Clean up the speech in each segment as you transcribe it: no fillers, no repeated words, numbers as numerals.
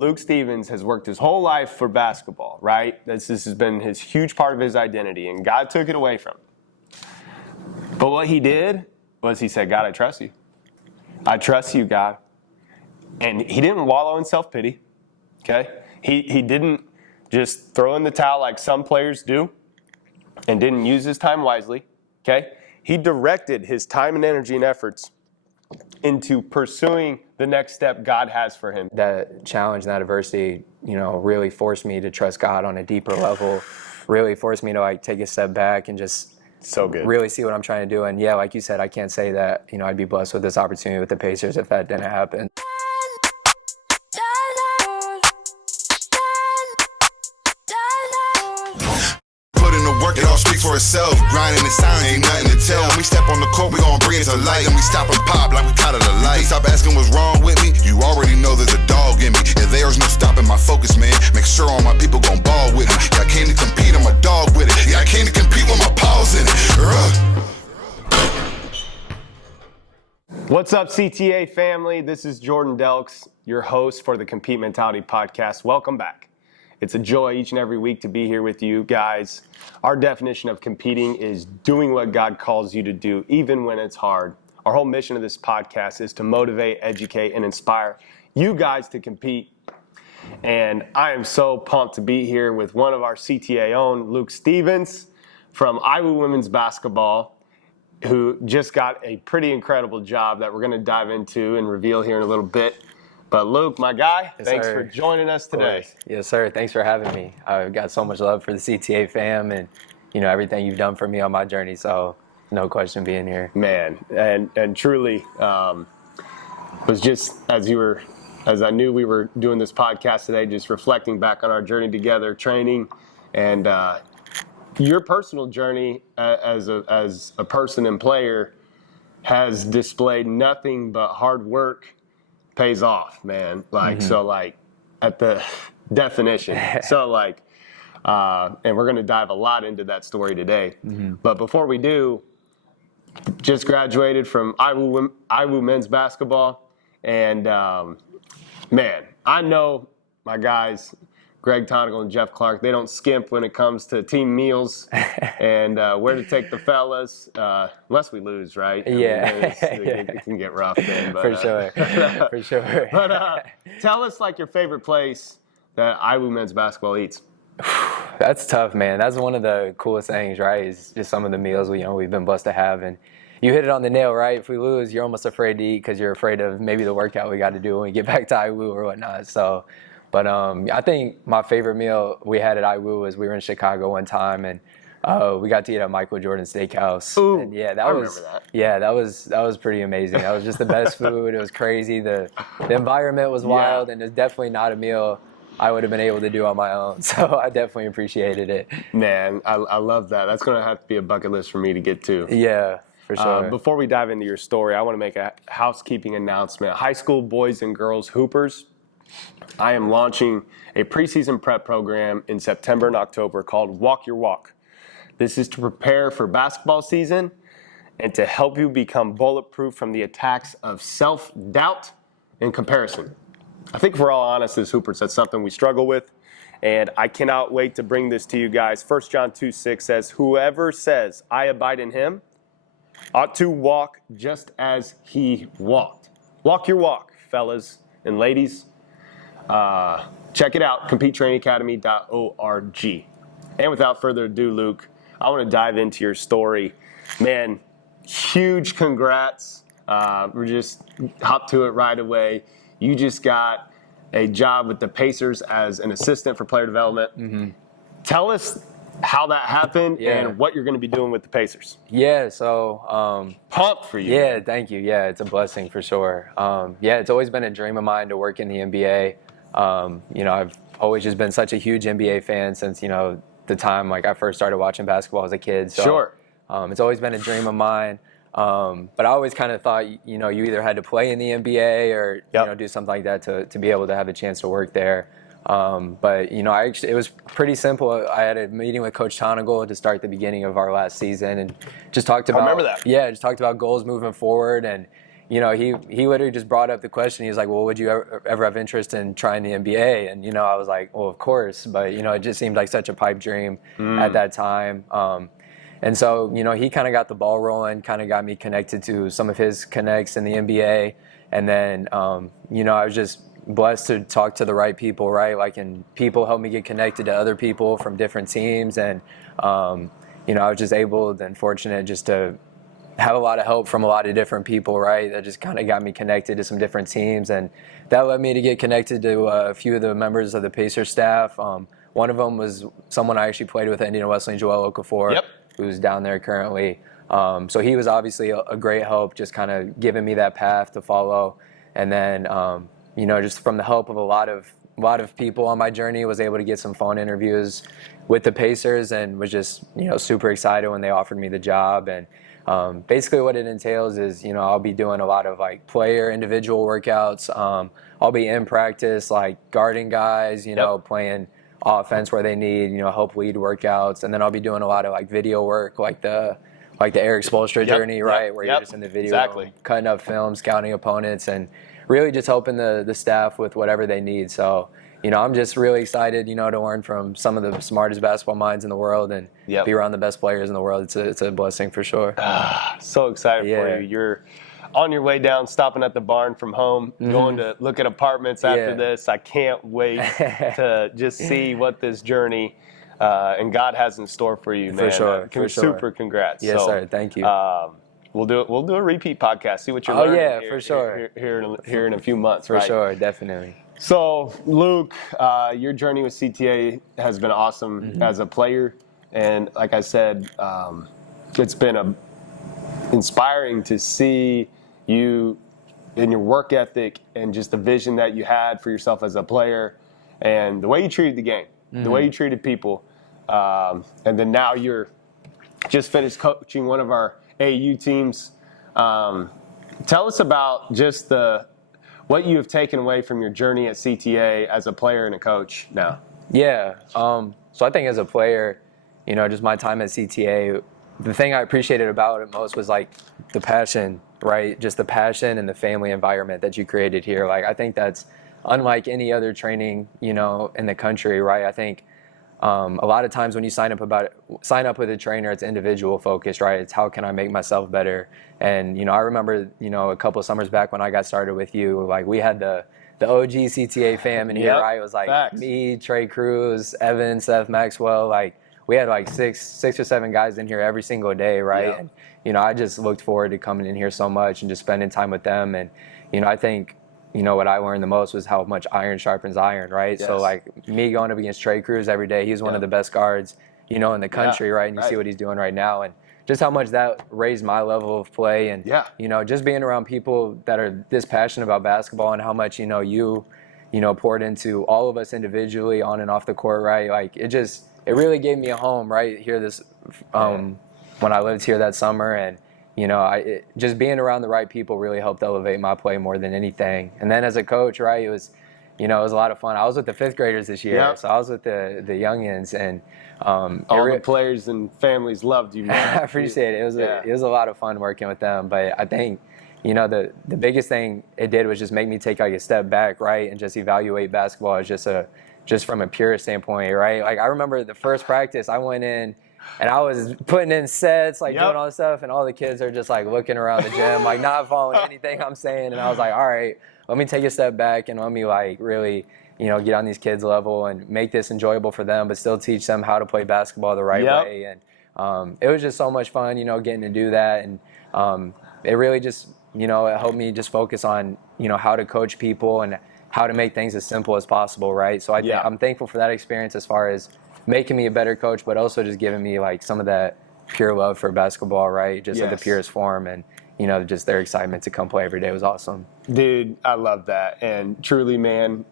Luke Stevens has worked his whole life for basketball, right? This has been his huge part of his identity, and God took it away from him. But what he did was he said, God, I trust you. I trust you, God. And he didn't wallow in self-pity, okay? He didn't just throw in the towel like some players do and didn't use his time wisely, okay? He directed his time and energy and efforts into pursuing the next step God has for him. That challenge and that adversity, really forced me to trust God on a deeper level, really forced me to take a step back and just So good. really see what I'm trying to do. And yeah, like you said, I can't say that, I'd be blessed with this opportunity with the Pacers if that didn't happen. It all speaks for itself. Grinding in silence, ain't nothing to tell. When we step on the court, we gon' bring it to light. And we stop and pop like we caught of the light. Stop asking what's wrong with me. You already know there's a dog in me. And there's no stopping my focus, man. Make sure all my people gon' ball with me. Yeah, I came to compete, I'm a dog with it. Yeah, I came to compete with my paws in it. What's up, CTA family? This is Jordan Delks, your host for the Compete Mentality Podcast. Welcome back. It's a joy each and every week to be here with you guys. Our definition of competing is doing what God calls you to do, even when it's hard. Our whole mission of this podcast is to motivate, educate, and inspire you guys to compete. And I am so pumped to be here with one of our CTA own, Luke Stevens from IWU Women's Basketball, who just got a pretty incredible job that we're going to dive into and reveal here in a little bit. But Luke, my guy, thanks for joining us today. Yes, sir. Thanks for having me. I've got so much love for the CTA fam and, everything you've done for me on my journey. So no question being here. Man, and truly was just as I knew we were doing this podcast today, just reflecting back on our journey together, training, and your personal journey as a person and player has displayed nothing but hard work pays off, man. So at the definition. So and we're going to dive a lot into that story today. But before we do, just graduated from IWU men's basketball. And man, I know my guys, Greg Tonigal and Jeff Clark, they don't skimp when it comes to team meals and where to take the fellas, unless we lose, right? Yeah. It can get rough then. But, for sure. For sure. But tell us your favorite place that IWU men's basketball eats. That's tough, man. That's one of the coolest things, right? Is just some of the meals we've been blessed to have. And you hit it on the nail, right? If we lose, you're almost afraid to eat because you're afraid of maybe the workout we got to do when we get back to IWU or whatnot. So. But I think my favorite meal we had at IWU was we were in Chicago one time and we got to eat at Michael Jordan Steakhouse. Ooh, and yeah, I remember that. Yeah, that was pretty amazing. That was just the best food. It was crazy. The environment was wild, and it's definitely not a meal I would have been able to do on my own. So I definitely appreciated it. Man, I love that. That's going to have to be a bucket list for me to get to. Yeah, for sure. Before we dive into your story, I want to make a housekeeping announcement. High school boys and girls hoopers, I am launching a preseason prep program in September and October called Walk Your Walk. This is to prepare for basketball season and to help you become bulletproof from the attacks of self-doubt and comparison. I think if we're all honest as hoopers, that's something we struggle with, and I cannot wait to bring this to you guys. 1 John 2:6 says, whoever says, I abide in him, ought to walk just as he walked. Walk your walk, fellas and ladies. Check it out, CompeteTrainingAcademy.org. And without further ado, Luke, I want to dive into your story. Man, huge congrats. We're just hop to it right away. You just got a job with the Pacers as an assistant for player development. Tell us how that happened and what you're going to be doing with the Pacers. Yeah, so pumped for you. Yeah, thank you. Yeah, it's a blessing for sure. It's always been a dream of mine to work in the NBA. I've always just been such a huge NBA fan since, the time I first started watching basketball as a kid. So, sure. It's always been a dream of mine. But I always kind of thought, you either had to play in the NBA or, do something like that to be able to have a chance to work there. But it was pretty simple. I had a meeting with Coach Tonigal to start the beginning of our last season and just talked about, I remember that. Yeah, just talked about goals moving forward. And, you know, he literally just brought up the question. He was like, well, would you ever have interest in trying the NBA? And, you know, I was like, well, of course. But, you know, it just seemed like such a pipe dream at that time. And so, you know, he kind of got the ball rolling, kind of got me connected to some of his connects in the NBA. And then, you know, I was just blessed to talk to the right people, right? Like, and people helped me get connected to other people from different teams. And, you know, I was just able and fortunate just to have a lot of help from a lot of different people, right? That just kind of got me connected to some different teams. And that led me to get connected to a few of the members of the Pacers staff. One of them was someone I actually played with at Indiana Wesleyan, Joel Okafor, who's down there currently. So he was obviously a great help, just kind of giving me that path to follow. And then, you know, just from the help of a lot of people on my journey, was able to get some phone interviews with the Pacers, and was just, you know, super excited when they offered me the job. And basically what it entails is, you know, I'll be doing a lot of like player individual workouts. I'll be in practice, like guarding guys, you know, playing offense where they need, you know, help lead workouts. And then I'll be doing a lot of like video work, like the Eric Spoelstra journey, right? Where you're just in the video, cutting up film, scouting opponents, and really just helping the staff with whatever they need. So, you know, I'm just really excited, you know, to learn from some of the smartest basketball minds in the world and be around the best players in the world. It's a blessing for sure. So excited for you. You're on your way down, stopping at the barn from home, going to look at apartments after this. I can't wait to just see what this journey and God has in store for you, man. For sure. Super congrats. Yes, sir. Thank you. We'll do a repeat podcast. See what you're learning. Oh yeah, for sure. Here in a few months, right? For sure, definitely. So, Luke, your journey with CTA has been awesome as a player, and like I said, it's been inspiring to see you in your work ethic and just the vision that you had for yourself as a player, and the way you treated the game, the way you treated people, and then now you're just finished coaching one of our AAU teams. Tell us about just what you have taken away from your journey at CTA as a player and a coach now. Yeah. So I think as a player, you know, just my time at CTA, the thing I appreciated about it most was like the passion, right? Just the passion and the family environment that you created here. Like, I think that's unlike any other training, you know, in the country, right? I think a lot of times when you sign up with a trainer, it's individual focused, right? It's how can I make myself better? And, you know, I remember, you know, a couple of summers back when I got started with you, like we had the OG CTA fam in here, right? It was like me, Trey Cruz, Evan, Seth Maxwell. Like we had like six or seven guys in here every single day, right? And, you know, I just looked forward to coming in here so much and just spending time with them. And, you know, I think, you know, what I learned the most was how much iron sharpens iron, right? So, like, me going up against Trey Cruz every day, he's one of the best guards, you know, in the country, right? And you see what he's doing right now. And just how much that raised my level of play. And, you know, just being around people that are this passionate about basketball and how much, you know, poured into all of us individually on and off the court, right? Like, it really gave me a home, right, here when I lived here that summer. And, you know, just being around the right people really helped elevate my play more than anything. And then as a coach, right, it was a lot of fun. I was with the fifth graders this year, so I was with the youngins, and all the players and families loved you, man. I appreciate it. It was a lot of fun working with them. But I think, you know, the biggest thing it did was just make me take like a step back, right, and just evaluate basketball as just from a pure standpoint, right? Like I remember the first practice, I went in. And I was putting in sets, like doing all this stuff, and all the kids are just like looking around the gym, like not following anything I'm saying. And I was like, all right, let me take a step back and let me like really, you know, get on these kids' level and make this enjoyable for them, but still teach them how to play basketball the right way. And it was just so much fun, you know, getting to do that. And it really just, you know, it helped me just focus on, you know, how to coach people and how to make things as simple as possible, right? So I'm thankful for that experience as far as making me a better coach, but also just giving me like some of that pure love for basketball, right? Just at the purest form, and you know, just their excitement to come play every day was awesome. Dude, I love that. And truly, man,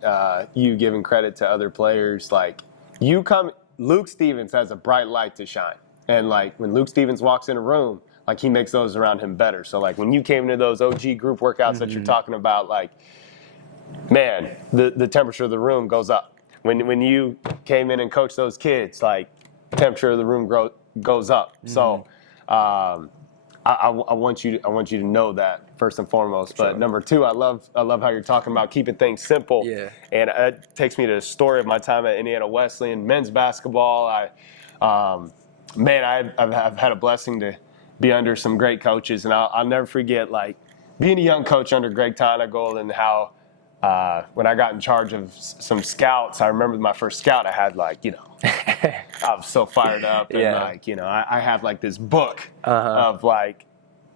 you giving credit to other players, like Luke Stevens has a bright light to shine. And like when Luke Stevens walks in a room, like he makes those around him better. So like when you came into those OG group workouts that you're talking about, like, man, the temperature of the room goes up. When you came in and coached those kids, like temperature of the room goes up. So I want you to know that first and foremost. But number two, I love how you're talking about keeping things simple. Yeah. And it takes me to the story of my time at Indiana Wesleyan men's basketball. I've had a blessing to be under some great coaches, and I'll never forget like being a young coach under Greg Tonagel and how when I got in charge of some scouts, I remember my first scout I had I was so fired up and I have like this book of like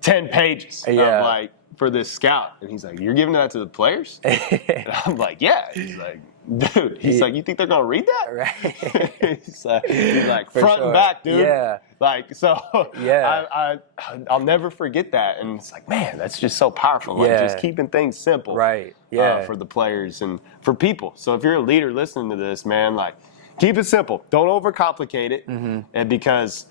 10 pages of like for this scout, and he's like, "You're giving that to the players?" And I'm like, "Yeah." He's like, "Dude," he's like, "You think they're gonna read that?" Right. he's like front and back, dude. Yeah. Like so. Yeah. I'll never forget that, and it's like, man, that's just so powerful. Like just keeping things simple. Right. Yeah. For the players and for people. So if you're a leader listening to this, man, like keep it simple. Don't overcomplicate it, and because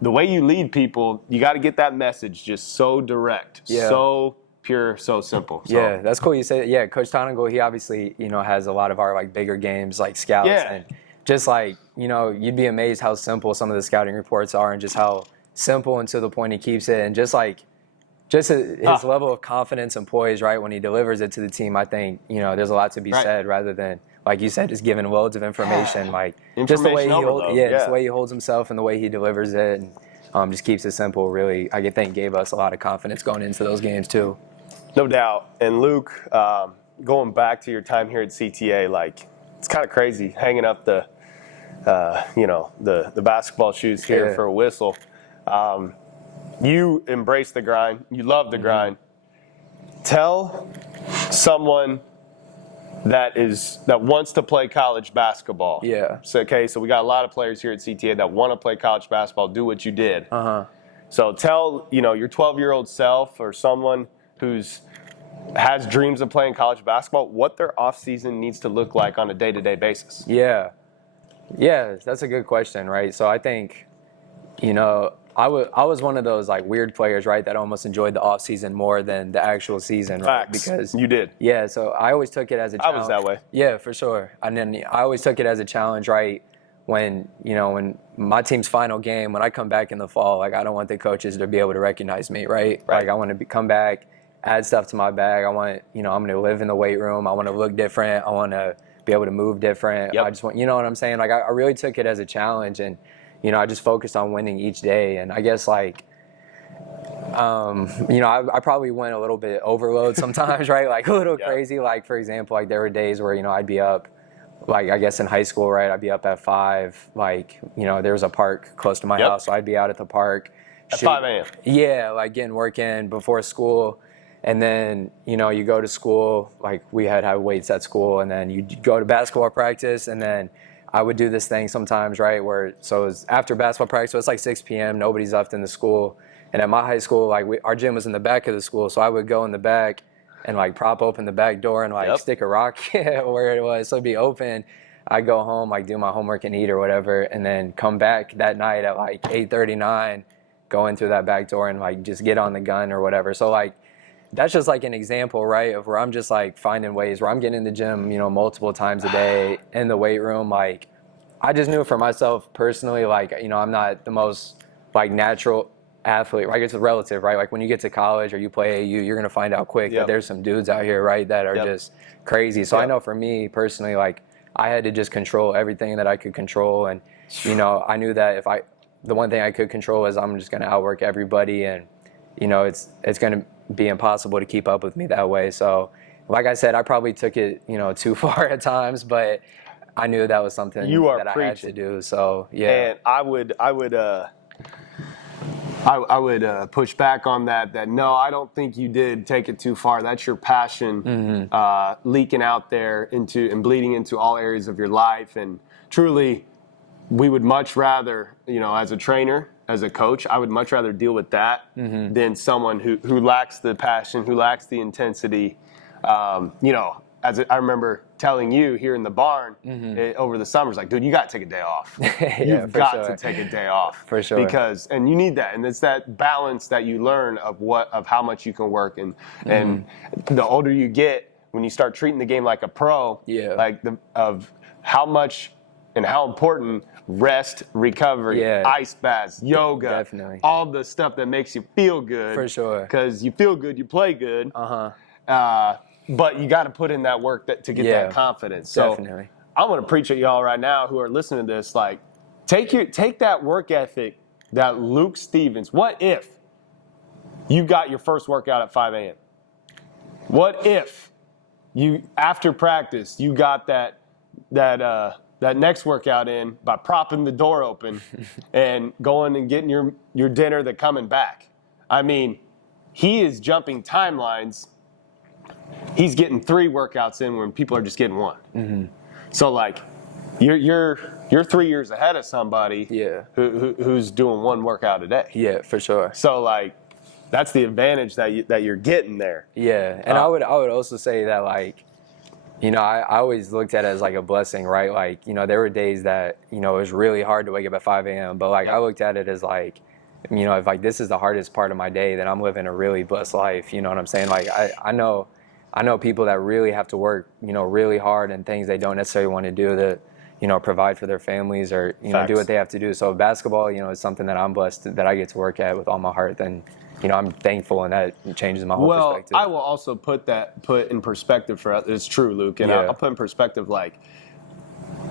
the way you lead people, you got to get that message just so direct, so pure, so simple. So. Yeah, that's cool. You say that. Yeah, Coach Tonagel, he obviously has a lot of our like bigger games like scouts and just like you'd be amazed how simple some of the scouting reports are and just how simple and to the point he keeps it, and just his level of confidence and poise, right, when he delivers it to the team. I think there's a lot to be said rather than, like you said, just giving loads of information, like just the way just the way he holds himself and the way he delivers it, and just keeps it simple. Really, I think gave us a lot of confidence going into those games too. No doubt. And Luke, going back to your time here at CTA, like it's kind of crazy hanging up the basketball shoes here for a whistle. You embrace the grind. You love the grind. Tell someone that wants to play college basketball. Yeah. So we got a lot of players here at CTA that want to play college basketball, do what you did. So tell, your 12-year-old self or someone who's has dreams of playing college basketball what their off season needs to look like on a day-to-day basis. Yeah, that's a good question, right? So I think, I was one of those like weird players, right, that almost enjoyed the off season more than the actual season, right? Facts. Because you did. Yeah, so I always took it as a challenge. I was that way. Yeah, for sure. And then I always took it as a challenge, right? When my team's final game, when I come back in the fall, like I don't want the coaches to be able to recognize me, right? Like I want to come back, add stuff to my bag. I want, I'm going to live in the weight room. I want to look different. I want to be able to move different. I just want, what I'm saying? Like I really took it as a challenge, and I just focused on winning each day. And I guess like, I probably went a little bit overload sometimes, right? Like a little crazy. Like for example, like there were days where I'd be up. Like, I guess in high school, right, I'd be up at 5. Like, there was a park close to my house, so I'd be out at the park. At 5 a.m.? Yeah, like getting work in before school. And then, you go to school, like we had weights at school, and then you go to basketball practice, and then I would do this thing sometimes, right, so it was after basketball practice, so it's like 6 p.m., nobody's left in the school. And at my high school, like our gym was in the back of the school, so I would go in the back and like prop open the back door and like stick a rock where it was, so it'd be open. I'd go home, like do my homework and eat or whatever, and then come back that night at like 8:39, go in through that back door and like just get on the gun or whatever. So like that's just like an example, right, of where I'm just like finding ways where I'm getting in the gym, multiple times a day, in the weight room. Like I just knew for myself personally, like I'm not the most like natural athlete, right? It's relative, right? Like when you get to college or you play AU, you're going to find out quick that there's some dudes out here, right, that are just crazy. So I know for me personally, like I had to just control everything that I could control. And, I knew that the one thing I could control is I'm just going to outwork everybody. And, it's going to be impossible to keep up with me that way. So like I said, I probably took it, too far at times, but I knew that was something that I had to do. So, yeah. And I would push back on that no, I don't think you did take it too far. That's your passion leaking out there and bleeding into all areas of your life. And truly, we would much rather, as a trainer, as a coach, I would much rather deal with that than someone who lacks the passion, who lacks the intensity. As I remember telling you here in the barn over the summers, like, dude, you got to take a day off. You've got to take a day off. For sure. And you need that. And it's that balance that you learn of how much you can work. And the older you get, when you start treating the game like a pro, of how much and how important rest, recovery, Yeah. ice baths, yoga, Definitely. all the stuff that makes you feel good. For sure. Because you feel good, you play good. Uh-huh. But you got to put in that work to get Yeah. that confidence. So Definitely. I want to preach at y'all right now who are listening to this. Like, take that work ethic that Luke Stevens. What if you got your first workout at 5 a.m.? What if you, after practice, you got that next workout in by propping the door open and going and getting your dinner, then coming back? I mean, he is jumping timelines. He's getting 3 workouts in when people are just getting 1. Mm-hmm. So like, you're 3 years ahead of somebody Yeah. who's doing 1 workout a day. Yeah, for sure. So like, that's the advantage that you're getting there. Yeah, and I would also say that, like, you know, I always looked at it as like a blessing, right? Like, you know, there were days that, you know, it was really hard to wake up at 5 a.m. But like, Yep. I looked at it as like, you know, if like this is the hardest part of my day, then I'm living a really blessed life. You know what I'm saying? Like, I know people that really have to work, you know, really hard and things they don't necessarily want to do to, you know, provide for their families or, you know, do Facts. what they have to do. So basketball, you know, is something that I'm blessed that I get to work at with all my heart. And, you know, I'm thankful, and that changes my whole Well, perspective. I will also put in perspective for others. It's true, Luke, and Yeah. I'll put in perspective, like,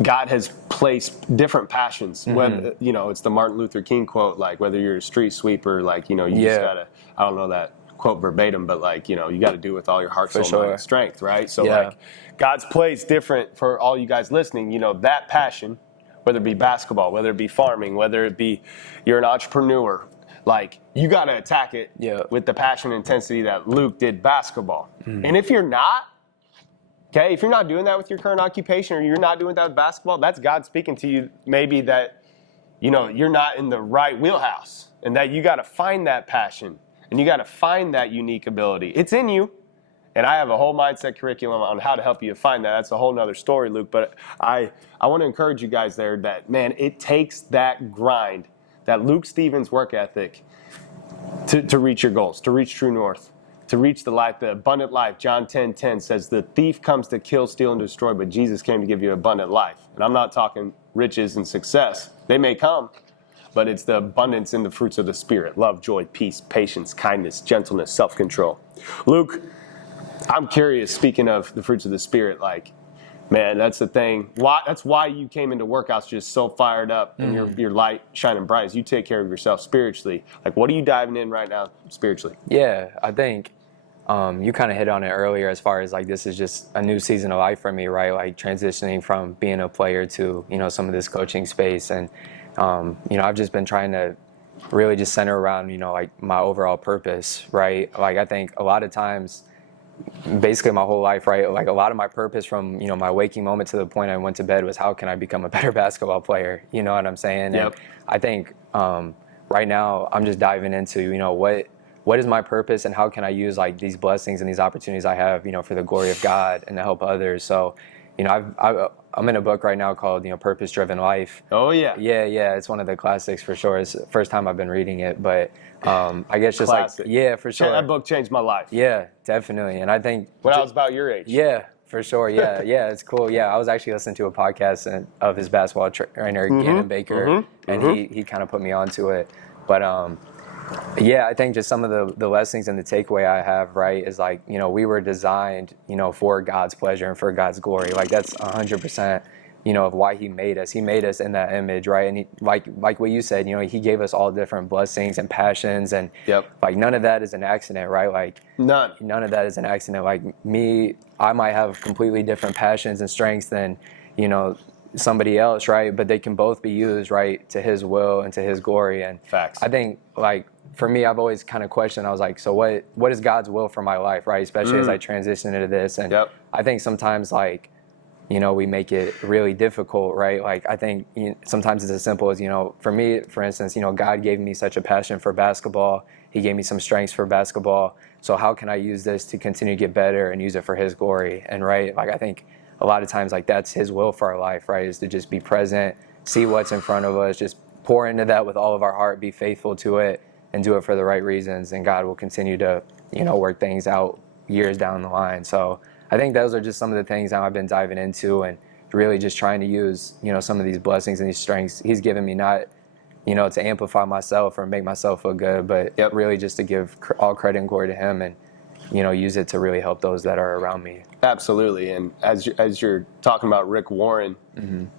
God has placed different passions. Mm-hmm. Whether, you know, it's the Martin Luther King quote, like, whether you're a street sweeper, like, you know, you just Yeah. gotta, I don't know that quote verbatim, but like, you know, you got to do it with all your heart, For soul, mind, sure. and strength, right? So Yeah. like, God's placed different for all you guys listening. You know, that passion, whether it be basketball, whether it be farming, whether it be you're an entrepreneur, like, you got to attack it Yeah. with the passion and intensity that Luke did basketball. And if you're not, okay, if you're not doing that with your current occupation, or you're not doing that with basketball, that's God speaking to you, maybe that, you know, you're not in the right wheelhouse, and that you got to find that passion, and you got to find that unique ability. It's in you. And I have a whole mindset curriculum on how to help you find that. That's a whole nother story, Luke. But I want to encourage you guys there that, man, it takes that grind, that Luke Stevens work ethic to reach your goals, to reach true north, to reach the life, the abundant life. John 10:10 says, the thief comes to kill, steal, and destroy, but Jesus came to give you abundant life. And I'm not talking riches and success. They may come, but it's the abundance in the fruits of the Spirit: love, joy, peace, patience, kindness, gentleness, self-control. Luke, I'm curious, speaking of the fruits of the Spirit, like, man, that's the thing. That's why you came into workouts just so fired up and your light shining bright, is you take care of yourself spiritually. Like, what are you diving in right now spiritually? Yeah, I think you kind of hit on it earlier as far as like this is just a new season of life for me, right? Like transitioning from being a player to, you know, some of this coaching space. And, you know, I've just been trying to really just center around, you know, like my overall purpose, right? Like I think a lot of times, basically my whole life, right? Like a lot of my purpose from, you know, my waking moment to the point I went to bed was how can I become a better basketball player? You know what I'm saying? Yep. And I think right now I'm just diving into, you know, what is my purpose and how can I use like these blessings and these opportunities I have, you know, for the glory of God and to help others. So, you know, I'm in a book right now called, you know, Purpose Driven Life. Oh, yeah. Yeah, it's one of the classics for sure. It's the first time I've been reading it, but I guess just Classic. like, yeah, for sure. That book changed my life. Yeah, definitely. And I think When I was about your age. yeah, for sure. Yeah, yeah, it's cool. Yeah, I was actually listening to a podcast of his basketball trainer, Gannon Baker, and he kind of put me onto it. But yeah, I think just some of the lessons and the takeaway I have, right, is like, you know, we were designed, you know, for God's pleasure and for God's glory. Like that's 100%, you know, of why he made us. He made us in that image, right? And he, like what you said, you know, he gave us all different blessings and passions, and like none of that is an accident, right? Like none of that is an accident. Like me, I might have completely different passions and strengths than, you know, somebody else, right? But they can both be used, right, to his will and to his glory. And Facts. I think, like, for me, I've always kind of questioned, I was like, so what is God's will for my life, right? Especially as I transition into this. And I think sometimes, like, you know, we make it really difficult, right? Like, I think sometimes it's as simple as, you know, for me, for instance, you know, God gave me such a passion for basketball. He gave me some strengths for basketball. So how can I use this to continue to get better and use it for his glory? And, right, like, I think a lot of times, like, that's his will for our life, right, is to just be present, see what's in front of us, just pour into that with all of our heart, be faithful to it, and do it for the right reasons. And God will continue to, you know, work things out years down the line. So I think those are just some of the things that I've been diving into and really just trying to use, some of these blessings and these strengths He's given me, not, to amplify myself or make myself look good, but really just to give all credit and glory to Him and, use it to really help those that are around me. Absolutely. And as you're talking about Rick Warren,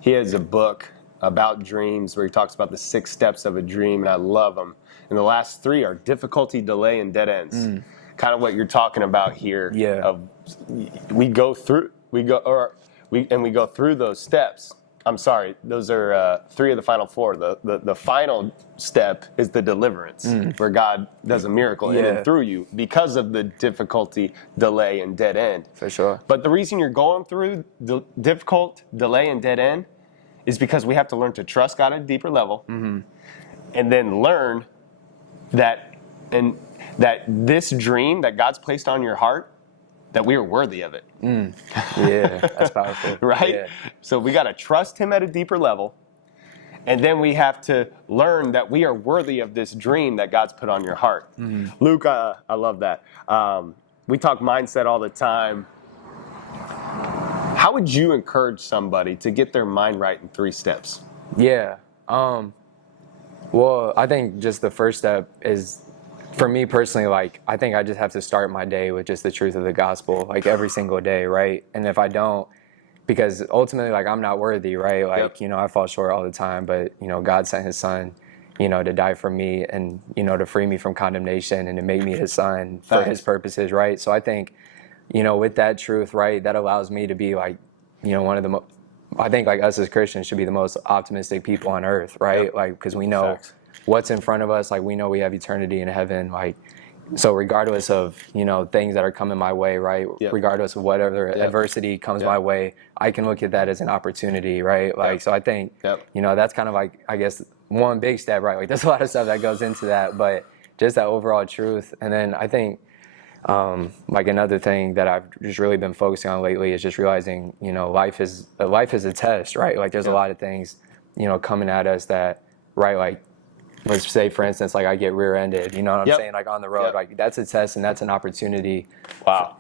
he has a book about dreams where he talks about the 6 steps of a dream, and I love them. And the last 3 are difficulty, delay, and dead ends. Kind of what you're talking about here. Yeah. We go through those steps. I'm sorry, those are 3 of the final 4. The final step is the deliverance, where God does a miracle in and through you because of the difficulty, delay, and dead end. For sure. But the reason you're going through the difficult, delay, and dead end is because we have to learn to trust God at a deeper level, and then learn that this dream that God's placed on your heart, that we are worthy of it. Yeah, that's powerful. Right? Yeah. So we got to trust Him at a deeper level, and then we have to learn that we are worthy of this dream that God's put on your heart. Luke, I love that. We talk mindset all the time. How would you encourage somebody to get their mind right in 3 steps? Yeah. Well, I think just the first step is, for me personally, like, I think I just have to start my day with just the truth of the gospel, like every single day, right? And if I don't, because ultimately, like, I'm not worthy, right? Like, I fall short all the time, but, God sent His Son, to die for me and, to free me from condemnation and to make me His son for His purposes, right? So I think, with that truth, right, that allows me to be like, one of the I think like us as Christians should be the most optimistic people on earth, right? Like, because we know what's in front of us, like we know we have eternity in heaven, like, so regardless of, things that are coming my way, right? Regardless of whatever adversity comes my way, I can look at that as an opportunity, right? Like, so I think, that's kind of like, I guess, one big step, right? Like, there's a lot of stuff that goes into that, but just that overall truth. And then I think, like, another thing that I've just really been focusing on lately is just realizing, life is a test, right? Like, there's a lot of things, coming at us that, right, like, let's say, for instance, like, I get rear-ended, you know what I'm saying? Like, on the road, like, that's a test and that's an opportunity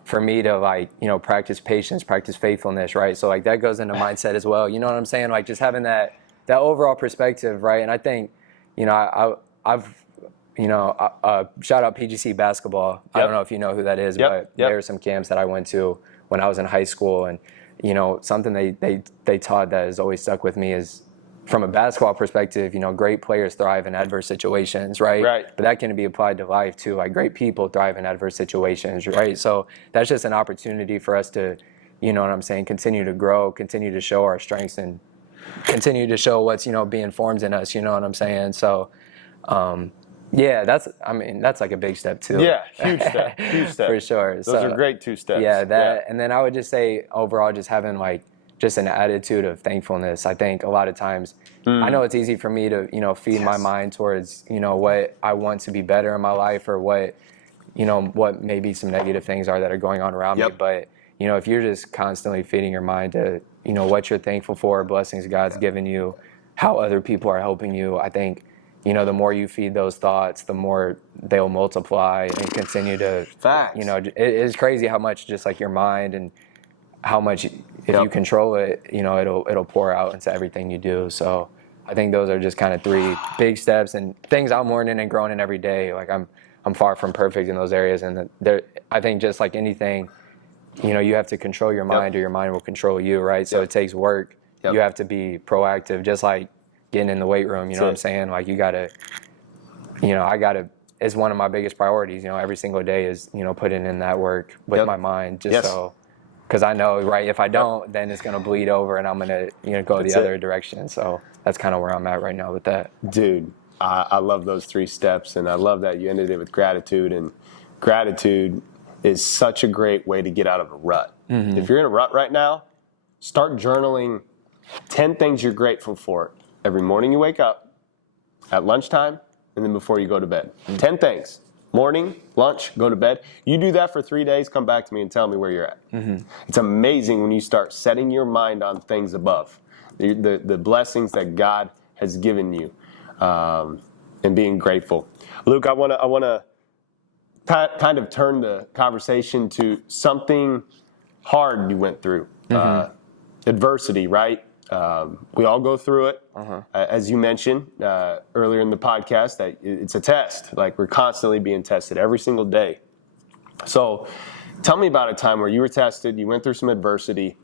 for me to, like, practice patience, practice faithfulness, right? So, like, that goes into mindset as well, you know what I'm saying? Like, just having that overall perspective, right? And I think, I've shout out PGC basketball. I don't know if you know who that is, but there are some camps that I went to when I was in high school, and something they taught that has always stuck with me is, from a basketball perspective, great players thrive in adverse situations, right? But that can be applied to life too. Like, great people thrive in adverse situations, right? So that's just an opportunity for us to, continue to grow, continue to show our strengths, and continue to show what's, being formed in us, you know what I'm saying? So, yeah, that's like a big step too. Yeah, huge step, huge step. For sure. Those are great 2 steps. Yeah, and then I would just say overall, just having like just an attitude of thankfulness. I think a lot of times, I know it's easy for me to, feed my mind towards, what I want to be better in my life, or what maybe some negative things are that are going on around me. But, if you're just constantly feeding your mind to, what you're thankful for, blessings God's given you, how other people are helping you, I think, the more you feed those thoughts, the more they'll multiply and continue to, it is crazy how much just like your mind and how much, if you control it, it'll pour out into everything you do. So I think those are just kind of 3 big steps and things I'm learning and growing in every day. Like, I'm far from perfect in those areas. And I think just like anything, you have to control your mind or your mind will control you, right? So it takes work. You have to be proactive, just like getting in the weight room, you know what I'm saying? Like, you gotta, it's one of my biggest priorities, every single day is, putting in that work with my mind, just so, because I know, right, if I don't, then it's going to bleed over and I'm going to, go the other direction. So that's kind of where I'm at right now with that. Dude, I love those 3 steps, and I love that you ended it with gratitude. And gratitude is such a great way to get out of a rut. If you're in a rut right now, start journaling 10 things you're grateful for every morning you wake up, at lunchtime, and then before you go to bed. 10 things. Morning, lunch, go to bed. You do that for 3 days, come back to me and tell me where you're at. It's amazing when you start setting your mind on things above, the blessings that God has given you, and being grateful. Luke, I want to kind of turn the conversation to something hard you went through. adversity, right? We all go through it. As you mentioned earlier in the podcast, that it's a test. Like, we're constantly being tested every single day. So tell me about a time where you were tested, you went through some adversity,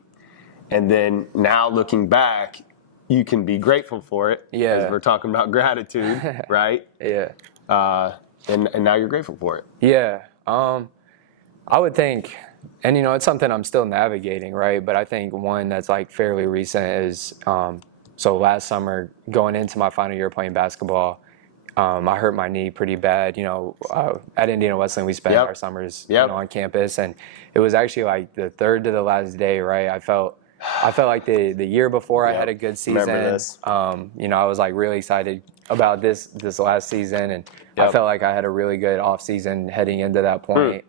and then now looking back, you can be grateful for it. Yeah. Because we're talking about gratitude, right? Yeah. And now you're grateful for it. Yeah. I would think, and it's something I'm still navigating, right? But I think one that's like fairly recent is, so last summer, going into my final year playing basketball, I hurt my knee pretty bad. At Indiana Wesleyan, we spent our summers on campus, and it was actually like the third to the last day, right? I felt like the year before I had a good season. Remember this. I was like really excited about this last season, and I felt like I had a really good off season heading into that point.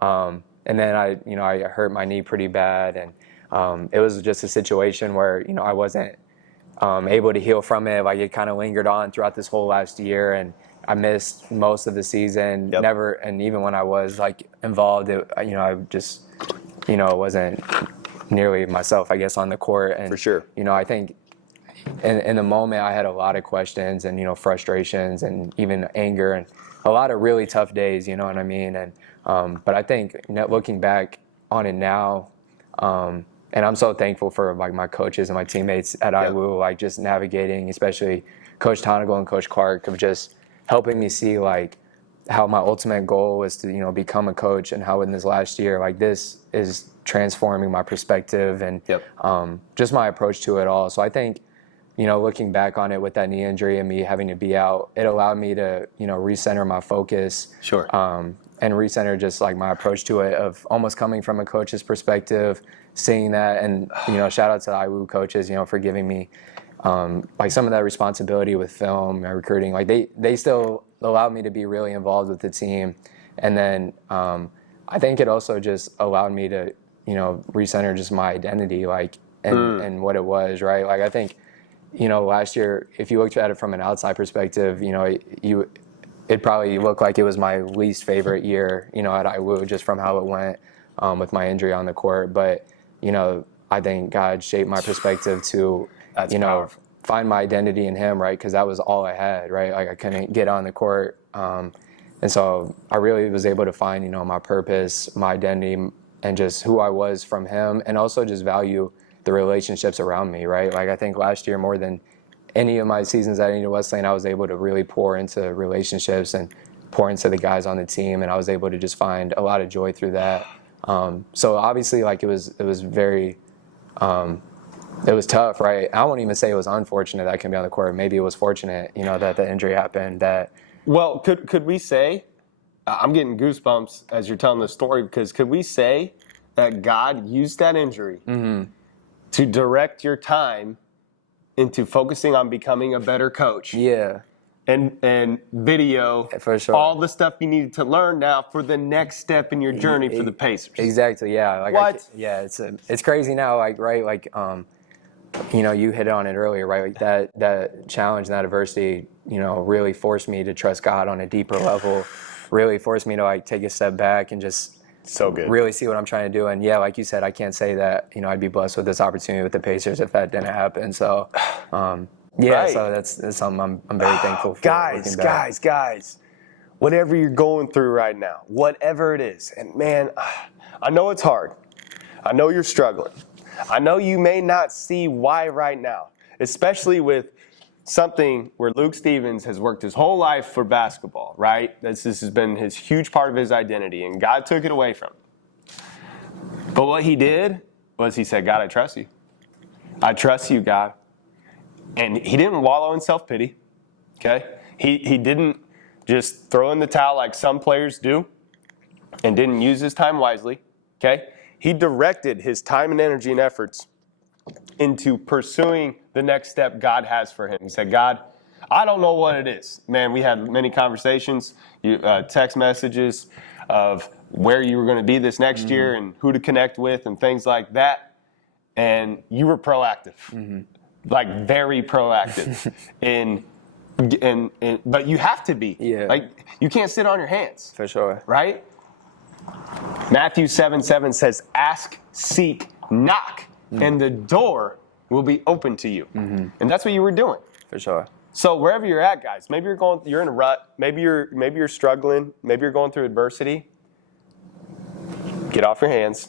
And then I hurt my knee pretty bad, and it was just a situation where I wasn't able to heal from it. Like, it kind of lingered on throughout this whole last year, and I missed most of the season. Never, and even when I was like involved, I just wasn't nearly myself, I guess, on the court. And For sure. I think in the moment I had a lot of questions and frustrations and even anger and a lot of really tough days. You know what I mean? And but I think looking back on it now, and I'm so thankful for like my coaches and my teammates at IWU, like just navigating, especially Coach Tonigal and Coach Clark, of just helping me see like how my ultimate goal was to become a coach, and how in this last year, like, this is transforming my perspective and just my approach to it all. So I think looking back on it with that knee injury and me having to be out, it allowed me to recenter my focus. Sure. And recenter just like my approach to it, of almost coming from a coach's perspective, seeing that, and shout out to the IWU coaches for giving me like some of that responsibility with film and recruiting. Like, they still allowed me to be really involved with the team. And then I think it also just allowed me to recenter just my identity, like, and what it was, right? Like, I think last year, if you looked at it from an outside perspective, it probably looked like it was my least favorite year, at IWU, just from how it went with my injury on the court. But, I think God shaped my perspective to, powerful. Find my identity in Him, right? Because that was all I had, right? Like, I couldn't get on the court. And so I really was able to find, my purpose, my identity, and just who I was from Him, and also just value the relationships around me, right? Like, I think last year, more than any of my seasons at Indiana Wesleyan, I was able to really pour into relationships and pour into the guys on the team, and I was able to just find a lot of joy through that. So obviously, like, it was very, it was tough, right? I won't even say it was unfortunate that I couldn't be on the court. Maybe it was fortunate, that the injury happened. Well, could we say, I'm getting goosebumps as you're telling the story, because could we say that God used that injury to direct your time into focusing on becoming a better coach? Yeah. And video, for sure, all the stuff you needed to learn now for the next step in your journey for the Pacers. Exactly, yeah. Like, what? It's crazy now, like, right? Like, you hit on it earlier, right? Like, that challenge and that adversity, really forced me to trust God on a deeper level, really forced me to, like, take a step back and just so good, really see what I'm trying to do. And like you said, I can't say that, I'd be blessed with this opportunity with the Pacers if that didn't happen. So, Right. So that's something I'm very thankful for. Guys, whatever you're going through right now, whatever it is, and man, I know it's hard. I know you're struggling. I know you may not see why right now, especially with something where Luke Stevens has worked his whole life for basketball, right? This has been his huge part of his identity, and God took it away from him. But what he did was he said, God, I trust you. I trust you, God. And he didn't wallow in self-pity, okay? He didn't just throw in the towel like some players do and didn't use his time wisely, okay? He directed his time and energy and efforts into pursuing the next step God has for him. He said, God, I don't know what it is. Man, we had many conversations, text messages of where you were going to be this next year and who to connect with and things like that. And you were proactive. Like, very proactive but you have to be. Yeah. Like, you can't sit on your hands. For sure. Right? Matthew 7:7 says, ask, seek, knock, and the door will be open to you. And that's what you were doing. For sure. So wherever you're at, guys, maybe you're in a rut, maybe you're struggling, maybe you're going through adversity. Get off your hands.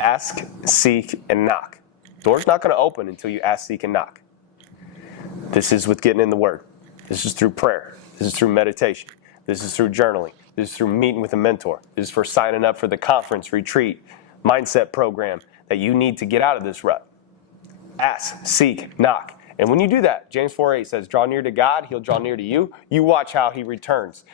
Ask, seek, and knock. Door's not going to open until you ask, seek, and knock. This is with getting in the Word. This is through prayer. This is through meditation. This is through journaling. This is through meeting with a mentor. This is for signing up for the conference, retreat, mindset program that you need to get out of this rut. Ask, seek, knock. And when you do that, James 4:8 says, draw near to God, He'll draw near to you. You watch how He returns.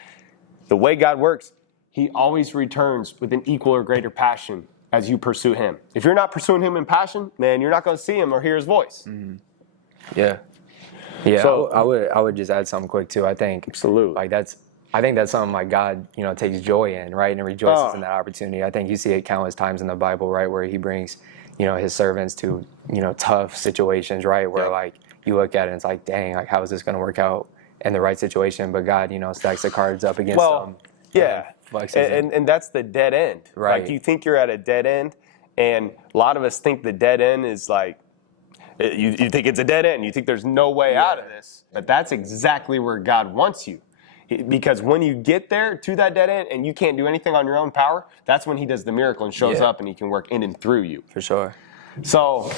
The way God works, He always returns with an equal or greater passion as you pursue Him. If you're not pursuing Him in passion, then you're not going to see Him or hear His voice. Yeah. Yeah. So- I would just add something quick too. I think Absolutely. like I think that's something like God, takes joy in, right? And rejoices in that opportunity. I think you see it countless times in the Bible, right? Where He brings, His servants to, tough situations, right? Where like you look at it and it's like, dang, like how is this going to work out in the right situation? But God, stacks the cards up against them. Yeah. Flexes it. And that's the dead end. Right. Like you think you're at a dead end, and a lot of us think the dead end is like, you think it's a dead end. You think there's no way out of this. But that's exactly where God wants you. Because when you get there to that dead end and you can't do anything on your own power, that's when He does the miracle and shows up and He can work in and through you. For sure. So,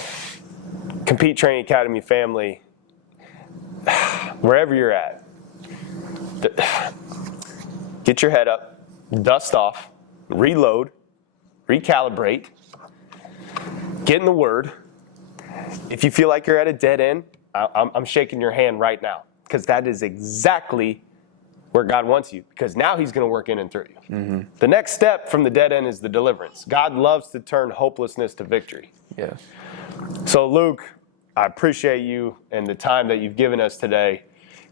Compete Training Academy family, wherever you're at, get your head up, dust off, reload, recalibrate, get in the Word. If you feel like you're at a dead end, I'm shaking your hand right now, because that is exactly where God wants you, because now He's going to work in and through you. The next step from the dead end is the deliverance. God loves to turn hopelessness to victory. Yeah. So Luke, I appreciate you and the time that you've given us today.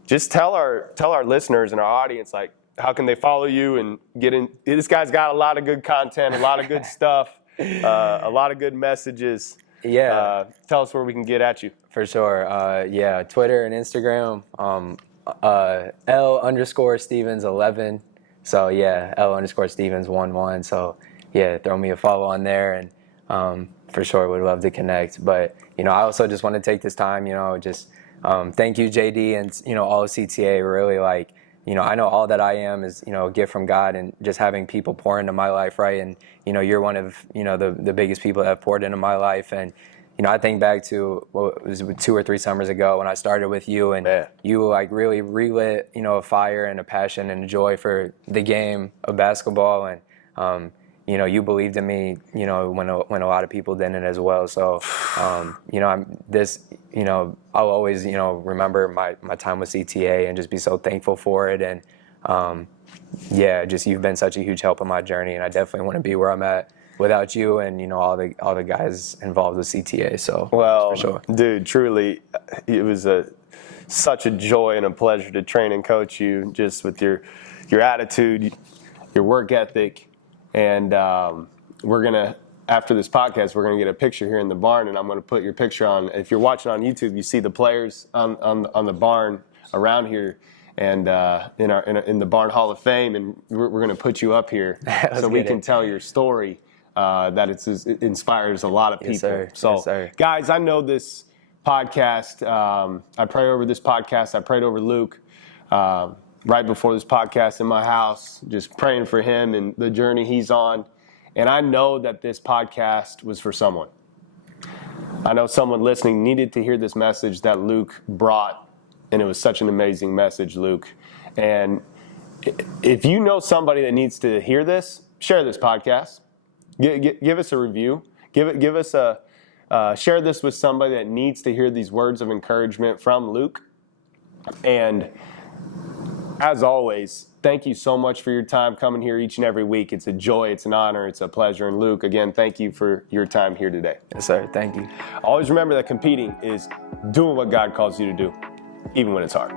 Just tell our listeners and our audience, like, how can they follow you and get in? This guy's got a lot of good content, a lot of good stuff, a lot of good messages. Yeah. Tell us where we can get at you. For sure. Twitter and Instagram, L_Stevens11. So yeah, L_Stevens11. So yeah, throw me a follow on there, and for sure would love to connect. But I also just want to take this time, just thank you, JD, and all of CTA. Really, like, I know all that I am is a gift from God, and just having people pour into my life, right? And you're one of the biggest people that have poured into my life. And I think back to what was 2 or 3 summers ago when I started with you, and you like really relit a fire and a passion and a joy for the game of basketball. And you believed in me when a lot of people didn't as well. So I'll always remember my time with CTA and just be so thankful for it. And just you've been such a huge help in my journey, and I definitely want to be where I'm at without you and all the guys involved with CTA. So for sure. Dude, truly, it was such a joy and a pleasure to train and coach you, just with your attitude, your work ethic. And we're gonna, after this podcast, we're gonna get a picture here in the barn, and I'm gonna put your picture on. If you're watching on YouTube, you see the players on the barn around here, and in the Barn Hall of Fame, and we're gonna put you up here so we can tell your story. That it inspires a lot of people. Yes, sir. So, yes, sir. Guys, I know this podcast. I pray over this podcast. I prayed over Luke right before this podcast in my house, just praying for him and the journey he's on. And I know that this podcast was for someone. I know someone listening needed to hear this message that Luke brought, and it was such an amazing message, Luke. And if you know somebody that needs to hear this, share this podcast. Give us a review. Give us share this with somebody that needs to hear these words of encouragement from Luke. And as always, thank you so much for your time coming here each and every week. It's a joy, it's an honor, it's a pleasure. And Luke, again, thank you for your time here today. Yes, sir. Thank you. Always remember that competing is doing what God calls you to do, even when it's hard.